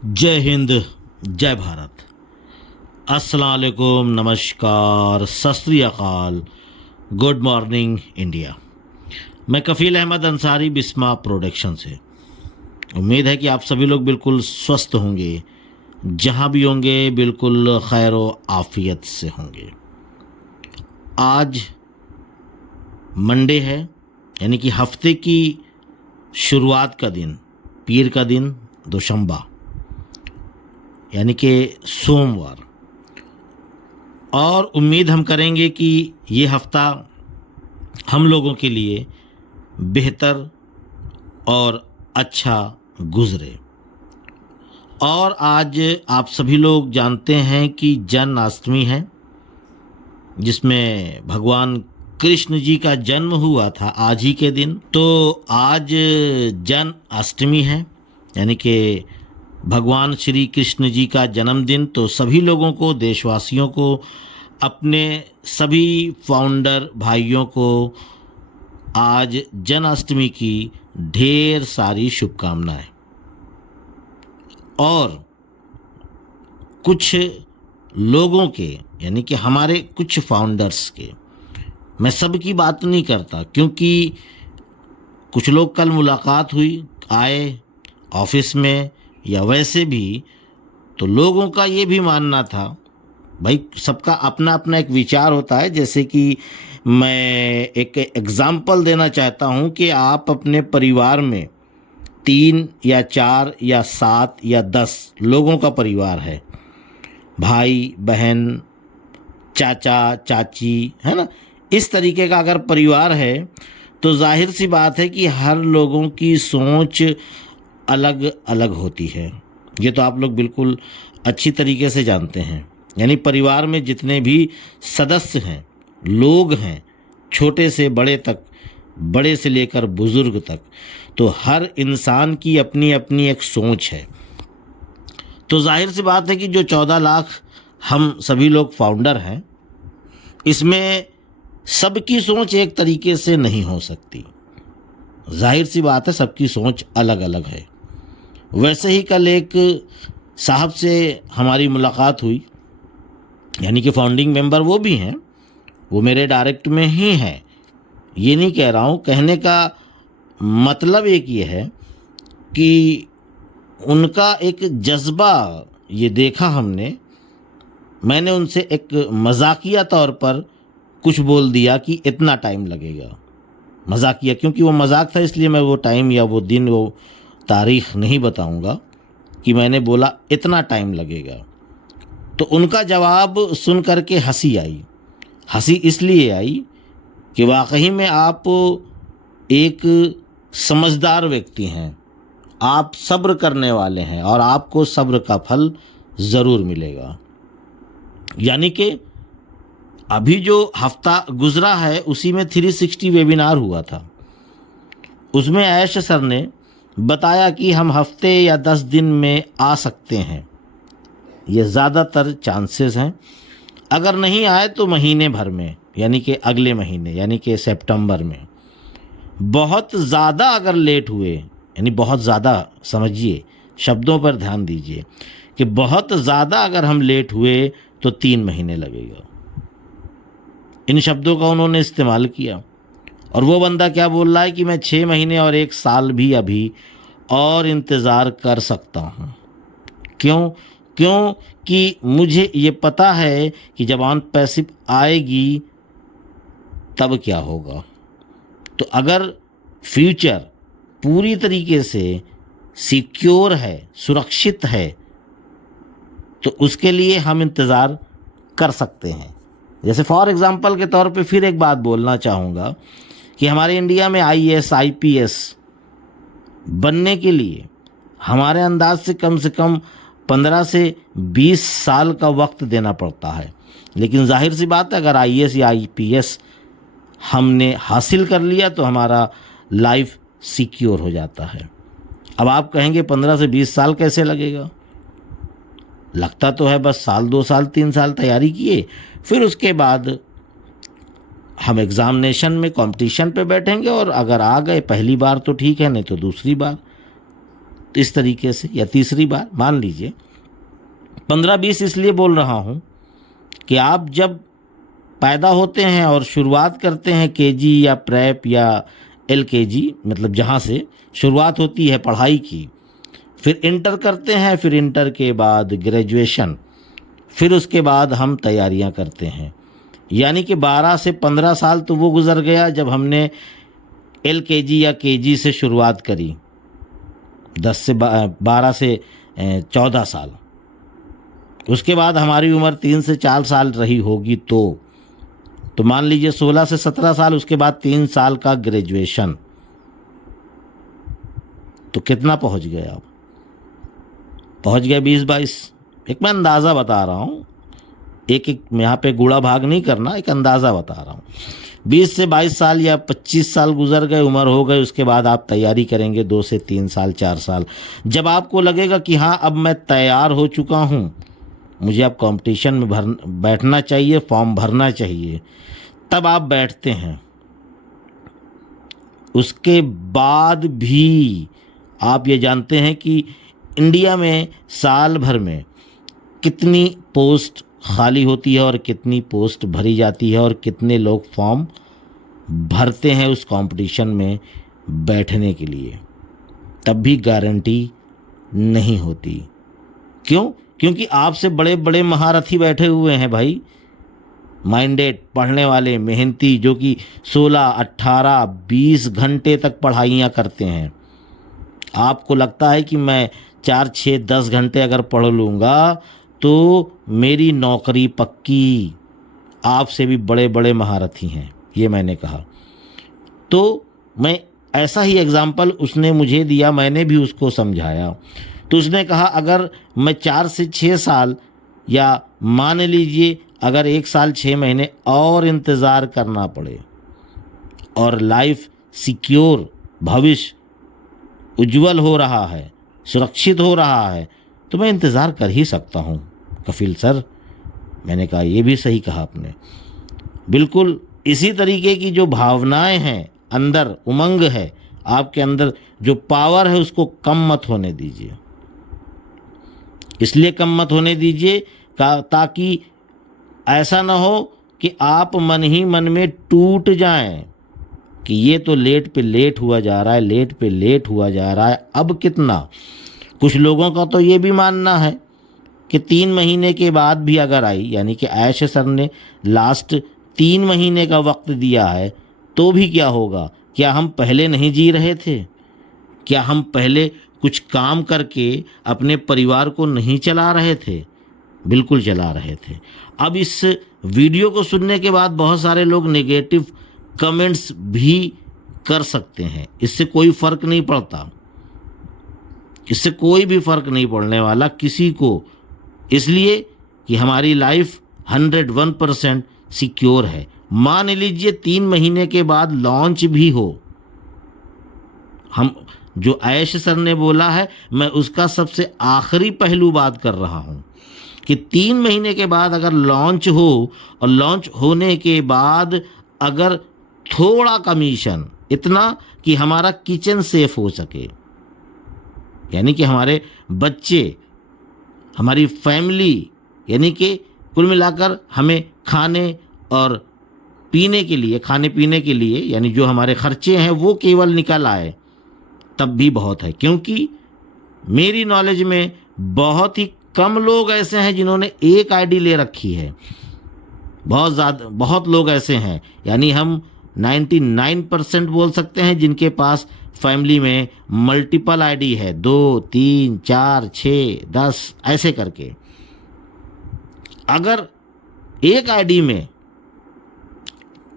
जय हिंद, जय भारत। अस्सलाम वालेकुम, नमस्कार, सत श्री अकाल, गुड मॉर्निंग इंडिया। मैं कफ़ील अहमद अंसारी, बिस्मा प्रोडक्शन से। उम्मीद है कि आप सभी लोग बिल्कुल स्वस्थ होंगे, जहाँ भी होंगे बिल्कुल खैर व आफियत से होंगे। आज मंडे है, यानी कि हफ्ते की शुरुआत का दिन, पीर का दिन, दोशंबा यानी कि सोमवार। और उम्मीद हम करेंगे कि ये हफ्ता हम लोगों के लिए बेहतर और अच्छा गुजरे। और आज आप सभी लोग जानते हैं कि जन्माष्टमी है, जिसमें भगवान कृष्ण जी का जन्म हुआ था आज ही के दिन। तो आज जन्माष्टमी है, यानी कि भगवान श्री कृष्ण जी का जन्मदिन। तो सभी लोगों को, देशवासियों को, अपने सभी फाउंडर भाइयों को आज जन्माष्टमी की ढेर सारी शुभकामनाएं। और कुछ लोगों के, यानी कि हमारे कुछ फाउंडर्स के, मैं सब की बात नहीं करता, क्योंकि कुछ लोग कल मुलाकात हुई, आए ऑफिस में या वैसे भी, तो लोगों का ये भी मानना था, भाई सबका अपना अपना एक विचार होता है। जैसे कि मैं एक एग्जाम्पल देना चाहता हूँ कि आप अपने परिवार में 3 या 4 या 7 या 10 लोगों का परिवार है, भाई बहन, चाचा चाची, है ना, इस तरीके का अगर परिवार है, तो जाहिर सी बात है कि हर लोगों की सोच अलग अलग होती है। ये तो आप लोग बिल्कुल अच्छी तरीके से जानते हैं। यानी परिवार में जितने भी सदस्य हैं, लोग हैं, छोटे से बड़े तक, बड़े से लेकर बुजुर्ग तक, तो हर इंसान की अपनी अपनी एक सोच है। तो जाहिर सी बात है कि जो 14 लाख हम सभी लोग फाउंडर हैं, इसमें सबकी सोच एक तरीके से नहीं हो सकती। जाहिर सी बात है, सबकी सोच अलग अलग है। वैसे ही कल एक साहब से हमारी मुलाकात हुई, यानी कि फाउंडिंग मेंबर वो भी हैं, वो मेरे डायरेक्ट में ही हैं। ये नहीं कह रहा हूँ, कहने का मतलब एक ये है कि उनका एक जज्बा ये देखा हमने। मैंने उनसे एक मजाकिया तौर पर कुछ बोल दिया कि इतना टाइम लगेगा। मजाकिया, क्योंकि वो मजाक था, इसलिए मैं वो टाइम या वो दिन, वो तारीख नहीं बताऊंगा, कि मैंने बोला इतना टाइम लगेगा। तो उनका जवाब सुन करके हंसी आई। हंसी इसलिए आई कि वाकई में आप एक समझदार व्यक्ति हैं, आप सब्र करने वाले हैं, और आपको सब्र का फल ज़रूर मिलेगा। यानी कि अभी जो हफ्ता गुजरा है उसी में 360 वेबिनार हुआ था। उसमें ऐश सर ने बताया कि हम हफ्ते या 10 दिन में आ सकते हैं, ये ज़्यादातर चांसेस हैं। अगर नहीं आए तो महीने भर में, यानी कि अगले महीने, यानी कि सितंबर में। बहुत ज़्यादा अगर लेट हुए, यानी बहुत ज़्यादा, समझिए, शब्दों पर ध्यान दीजिए, कि बहुत ज़्यादा अगर हम लेट हुए तो 3 महीने लगेगा। इन शब्दों का उन्होंने इस्तेमाल किया। और वो बंदा क्या बोल रहा है कि मैं 6 महीने और 1 साल भी अभी और इंतज़ार कर सकता हूँ। क्यों कि मुझे ये पता है कि जब ऑन पैसिव आएगी तब क्या होगा। तो अगर फ्यूचर पूरी तरीके से सिक्योर है, सुरक्षित है, तो उसके लिए हम इंतज़ार कर सकते हैं। जैसे फॉर एग्ज़ाम्पल के तौर पे फिर एक बात बोलना चाहूँगा कि हमारे इंडिया में IAS IPS बनने के लिए हमारे अंदाज से कम 15 से 20 साल का वक्त देना पड़ता है। लेकिन जाहिर सी बात है, अगर IAS या IPS हमने हासिल कर लिया तो हमारा लाइफ सिक्योर हो जाता है। अब आप कहेंगे 15 से 20 साल कैसे लगेगा? लगता तो है बस साल, 2 साल, 3 साल तैयारी किए, फिर उसके बाद हम एग्ज़ामिनेशन में, कंपटीशन पे बैठेंगे, और अगर आ गए पहली बार तो ठीक है, नहीं तो दूसरी बार। तो इस तरीके से, या तीसरी बार मान लीजिए 15-20 इसलिए बोल रहा हूँ कि आप जब पैदा होते हैं और शुरुआत करते हैं केजी या प्रेप या एलकेजी, मतलब जहाँ से शुरुआत होती है पढ़ाई की, फिर इंटर करते हैं, फिर इंटर के बाद ग्रेजुएशन, फिर उसके बाद हम तैयारियां करते हैं। यानी कि 12 से 15 साल तो वो गुजर गया जब हमने एलकेजी या केजी से शुरुआत करी, 12 से 14 साल। उसके बाद हमारी उम्र 3 से 4 साल रही होगी, तो मान लीजिए 16 से 17 साल, उसके बाद 3 साल का ग्रेजुएशन, तो कितना पहुंच गए आप? पहुंच गए 20-22। एक मैं अंदाज़ा बता रहा हूँ, एक यहाँ पे गुणा भाग नहीं करना, एक अंदाज़ा बता रहा हूँ। 20 से 22 साल या 25 साल गुजर गए, उम्र हो गई। उसके बाद आप तैयारी करेंगे 2 से 3 साल, 4 साल। जब आपको लगेगा कि हाँ अब मैं तैयार हो चुका हूँ, मुझे अब कंपटीशन में बैठना चाहिए, फॉर्म भरना चाहिए, तब आप बैठते हैं। उसके बाद भी आप ये जानते हैं कि इंडिया में साल भर में कितनी पोस्ट खाली होती है और कितनी पोस्ट भरी जाती है और कितने लोग फॉर्म भरते हैं उस कंपटीशन में बैठने के लिए, तब भी गारंटी नहीं होती। क्यों? क्योंकि आपसे बड़े बड़े महारथी बैठे हुए हैं भाई, माइंडेड, पढ़ने वाले, मेहनती, जो कि 16, 18, 20 घंटे तक पढ़ाइयाँ करते हैं। आपको लगता है कि मैं 4, 6, 10 घंटे अगर पढ़ लूँगा तो मेरी नौकरी पक्की। आपसे भी बड़े बड़े महारथी हैं, ये मैंने कहा। तो मैं ऐसा ही एग्जाम्पल उसने मुझे दिया, मैंने भी उसको समझाया। तो उसने कहा अगर मैं 4 से 6 साल, या मान लीजिए अगर 1 साल 6 महीने और इंतज़ार करना पड़े और लाइफ सिक्योर, भविष्य उज्जवल हो रहा है, सुरक्षित हो रहा है, तो मैं इंतज़ार कर ही सकता हूँ कफिल सर। मैंने कहा ये भी सही कहा आपने। बिल्कुल इसी तरीके की जो भावनाएं हैं अंदर, उमंग है आपके अंदर, जो पावर है, उसको कम मत होने दीजिए। इसलिए कम मत होने दीजिए ताकि ऐसा ना हो कि आप मन ही मन में टूट जाएं कि ये तो लेट पे लेट हुआ जा रहा है, लेट पे लेट हुआ जा रहा है, अब कितना। कुछ लोगों का तो ये भी मानना है कि 3 महीने के बाद भी अगर आई, यानी कि आयश सर ने लास्ट 3 महीने का वक्त दिया है, तो भी क्या होगा? क्या हम पहले नहीं जी रहे थे? क्या हम पहले कुछ काम करके अपने परिवार को नहीं चला रहे थे? बिल्कुल चला रहे थे। अब इस वीडियो को सुनने के बाद बहुत सारे लोग नेगेटिव कमेंट्स भी कर सकते हैं, इससे कोई फ़र्क नहीं पड़ता, इससे कोई भी फ़र्क नहीं पड़ने वाला किसी को, इसलिए कि हमारी लाइफ 101% सिक्योर है। मान लीजिए 3 महीने के बाद लॉन्च भी हो, हम जो आयश सर ने बोला है, मैं उसका सबसे आखिरी पहलू बात कर रहा हूँ कि 3 महीने के बाद अगर लॉन्च हो, और लॉन्च होने के बाद अगर थोड़ा कमीशन, इतना कि हमारा किचन सेफ हो सके, यानी कि हमारे बच्चे, हमारी फैमिली, यानी कि कुल मिलाकर हमें खाने और पीने के लिए, खाने पीने के लिए, यानी जो हमारे खर्चे हैं वो केवल निकल आए, तब भी बहुत है। क्योंकि मेरी नॉलेज में बहुत ही कम लोग ऐसे हैं जिन्होंने एक आईडी ले रखी है, बहुत लोग ऐसे हैं, यानी हम 99% बोल सकते हैं जिनके पास फैमिली में मल्टीपल आईडी है, 2, 3, 4, 6, 10 ऐसे करके। अगर एक आईडी में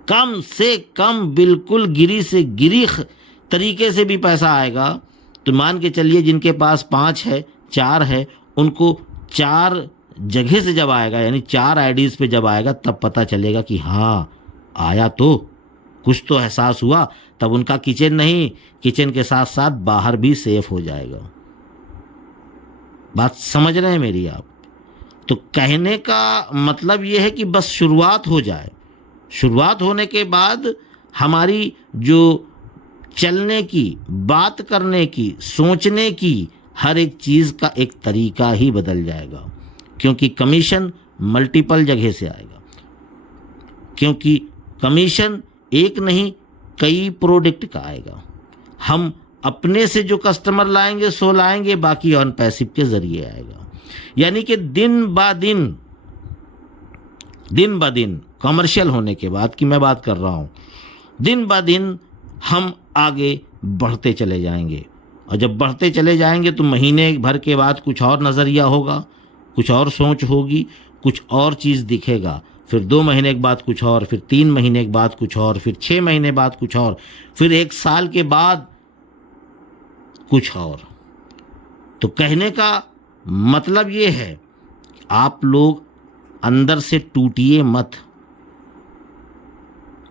कम से कम बिल्कुल गिरी से गिरी तरीके से भी पैसा आएगा, तो मान के चलिए जिनके पास 5 है, 4 है, उनको 4 जगह से जब आएगा, यानी 4 आईडीज़ पे जब आएगा, तब पता चलेगा कि हाँ आया, तो कुछ तो एहसास हुआ। तब उनका किचन नहीं, किचन के साथ साथ बाहर भी सेफ हो जाएगा। बात समझ रहे हैं मेरी आप? तो कहने का मतलब ये है कि बस शुरुआत हो जाए। शुरुआत होने के बाद हमारी जो चलने की, बात करने की, सोचने की हर एक चीज़ का एक तरीका ही बदल जाएगा, क्योंकि कमीशन मल्टीपल जगह से आएगा, क्योंकि कमीशन एक नहीं कई प्रोडक्ट का आएगा। हम अपने से जो कस्टमर लाएंगे सो लाएंगे, बाकी ऑन पैसिव के ज़रिए आएगा। यानी कि दिन ब दिन कमर्शियल होने के बाद की मैं बात कर रहा हूँ, दिन ब दिन हम आगे बढ़ते चले जाएंगे, और जब बढ़ते चले जाएंगे तो महीने भर के बाद कुछ और नज़रिया होगा, कुछ और सोच होगी, कुछ और चीज़ दिखेगा, फिर 2 महीने के बाद कुछ और, फिर 3 महीने के बाद कुछ और, फिर 6 महीने बाद कुछ और, फिर 1 साल के बाद कुछ और। तो कहने का मतलब ये है, आप लोग अंदर से टूटिए मत।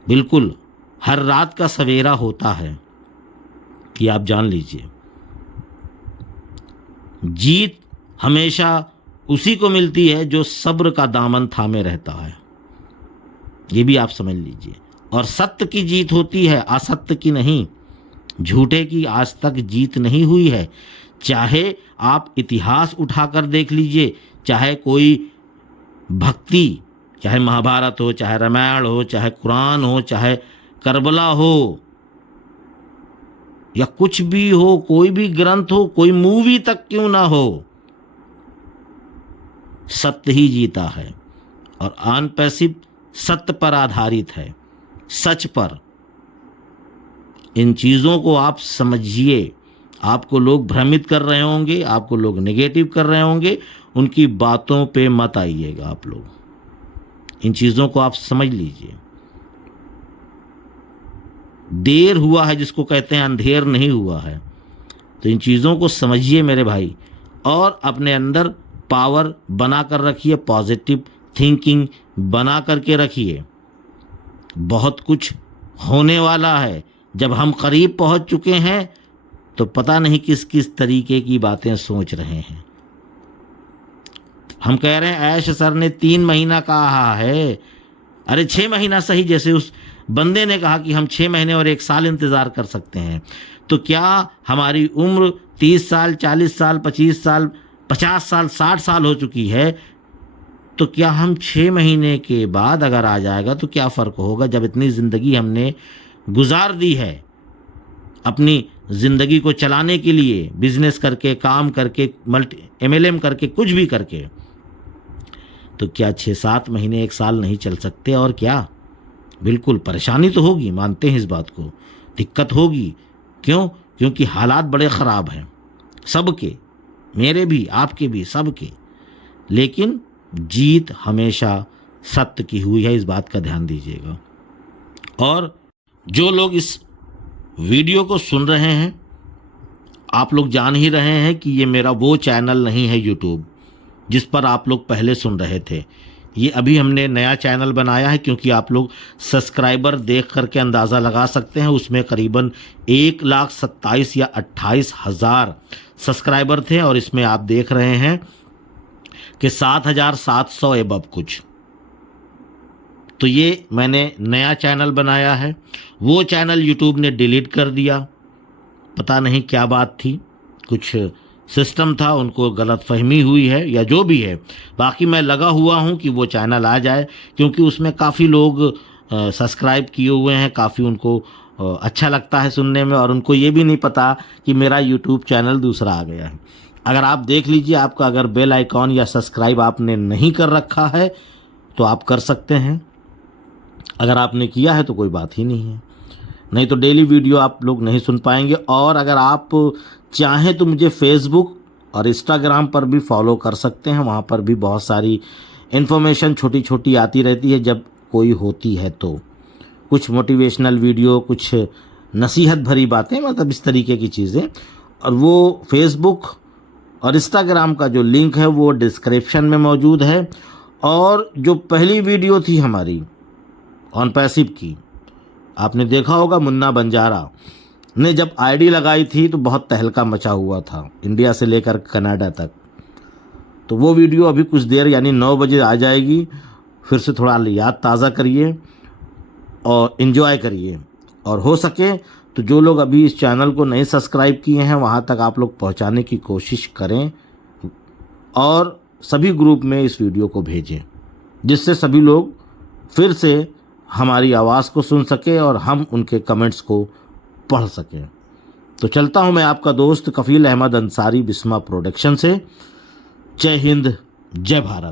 बिल्कुल हर रात का सवेरा होता है, कि आप जान लीजिए जीत हमेशा उसी को मिलती है जो सब्र का दामन थामे रहता है, ये भी आप समझ लीजिए। और सत्य की जीत होती है, असत्य की नहीं। झूठे की आज तक जीत नहीं हुई है। चाहे आप इतिहास उठाकर देख लीजिए, चाहे कोई भक्ति, चाहे महाभारत हो, चाहे रामायण हो, चाहे कुरान हो, चाहे करबला हो, या कुछ भी हो, कोई भी ग्रंथ हो, कोई मूवी तक क्यों ना हो, सत्य ही जीता है। और ऑन पैसिव सत्य पर आधारित है, सच पर। इन चीज़ों को आप समझिए। आपको लोग भ्रमित कर रहे होंगे, आपको लोग नेगेटिव कर रहे होंगे, उनकी बातों पे मत आइएगा। आप लोग इन चीज़ों को आप समझ लीजिए। देर हुआ है जिसको कहते हैं, अंधेर नहीं हुआ है। तो इन चीज़ों को समझिए मेरे भाई, और अपने अंदर पावर बना कर रखिए, पॉजिटिव थिंकिंग बना करके रखिए। बहुत कुछ होने वाला है। जब हम करीब पहुंच चुके हैं तो पता नहीं किस किस तरीके की बातें सोच रहे हैं। हम कह रहे हैं ऐश सर ने 3 महीना कहा है, अरे 6 महीना सही। जैसे उस बंदे ने कहा कि हम 6 महीने और 1 साल इंतज़ार कर सकते हैं, तो क्या हमारी उम्र 30 साल, 40 साल, 25 साल, 50 साल, 60 साल हो चुकी है, तो क्या हम 6 महीने के बाद अगर आ जाएगा तो क्या फ़र्क होगा? जब इतनी ज़िंदगी हमने गुजार दी है अपनी ज़िंदगी को चलाने के लिए, बिजनेस करके, काम करके, MLM करके, कुछ भी करके, तो क्या 6-7 महीने 1 साल नहीं चल सकते? और क्या? बिल्कुल परेशानी तो होगी, मानते हैं इस बात को, दिक्कत होगी। क्यों? क्योंकि हालात बड़े ख़राब हैं सबके, मेरे भी, आपके भी, सबके। लेकिन जीत हमेशा सत्य की हुई है, इस बात का ध्यान दीजिएगा। और जो लोग इस वीडियो को सुन रहे हैं, आप लोग जान ही रहे हैं कि ये मेरा वो चैनल नहीं है यूट्यूब जिस पर आप लोग पहले सुन रहे थे। ये अभी हमने नया चैनल बनाया है, क्योंकि आप लोग सब्सक्राइबर देख करके अंदाज़ा लगा सकते हैं, उसमें करीबन 1,27,000 या 28,000 सब्सक्राइबर थे, और इसमें आप देख रहे हैं कि 7,700 एबव कुछ। तो ये मैंने नया चैनल बनाया है। वो चैनल यूट्यूब ने डिलीट कर दिया, पता नहीं क्या बात थी, कुछ सिस्टम था, उनको गलतफहमी हुई है या जो भी है। बाकी मैं लगा हुआ हूँ कि वो चैनल आ जाए, क्योंकि उसमें काफ़ी लोग सब्सक्राइब किए हुए हैं, काफ़ी उनको अच्छा लगता है सुनने में, और उनको ये भी नहीं पता कि मेरा यूट्यूब चैनल दूसरा आ गया है। अगर आप देख लीजिए, आपका अगर बेल आइकॉन या सब्सक्राइब आपने नहीं कर रखा है तो आप कर सकते हैं। अगर आपने किया है तो कोई बात ही नहीं है, नहीं तो डेली वीडियो आप लोग नहीं सुन पाएंगे। और अगर आप चाहें तो मुझे फेसबुक और इंस्टाग्राम पर भी फॉलो कर सकते हैं, वहाँ पर भी बहुत सारी इन्फॉर्मेशन छोटी छोटी आती रहती है जब कोई होती है, तो कुछ मोटिवेशनल वीडियो, कुछ नसीहत भरी बातें, मतलब इस तरीके की चीज़ें। और वो फेसबुक और इंस्टाग्राम का जो लिंक है वो डिस्क्रिप्शन में मौजूद है। और जो पहली वीडियो थी हमारी ऑन पैसिव की, आपने देखा होगा, मुन्ना बंजारा ने जब आईडी लगाई थी तो बहुत तहलका मचा हुआ था, इंडिया से लेकर कनाडा तक। तो वो वीडियो अभी कुछ देर यानी 9 बजे आ जाएगी, फिर से थोड़ा याद ताज़ा करिए और इन्जॉय करिए, और हो सके तो जो लोग अभी इस चैनल को नहीं सब्सक्राइब किए हैं वहाँ तक आप लोग पहुँचाने की कोशिश करें और सभी ग्रुप में इस वीडियो को भेजें, जिससे सभी लोग फिर से हमारी आवाज़ को सुन सकें और हम उनके कमेंट्स को पढ़ सकें। तो चलता हूँ मैं आपका दोस्त कफील अहमद अंसारी बिस्मा प्रोडक्शन से। जय हिंद, जय भारत।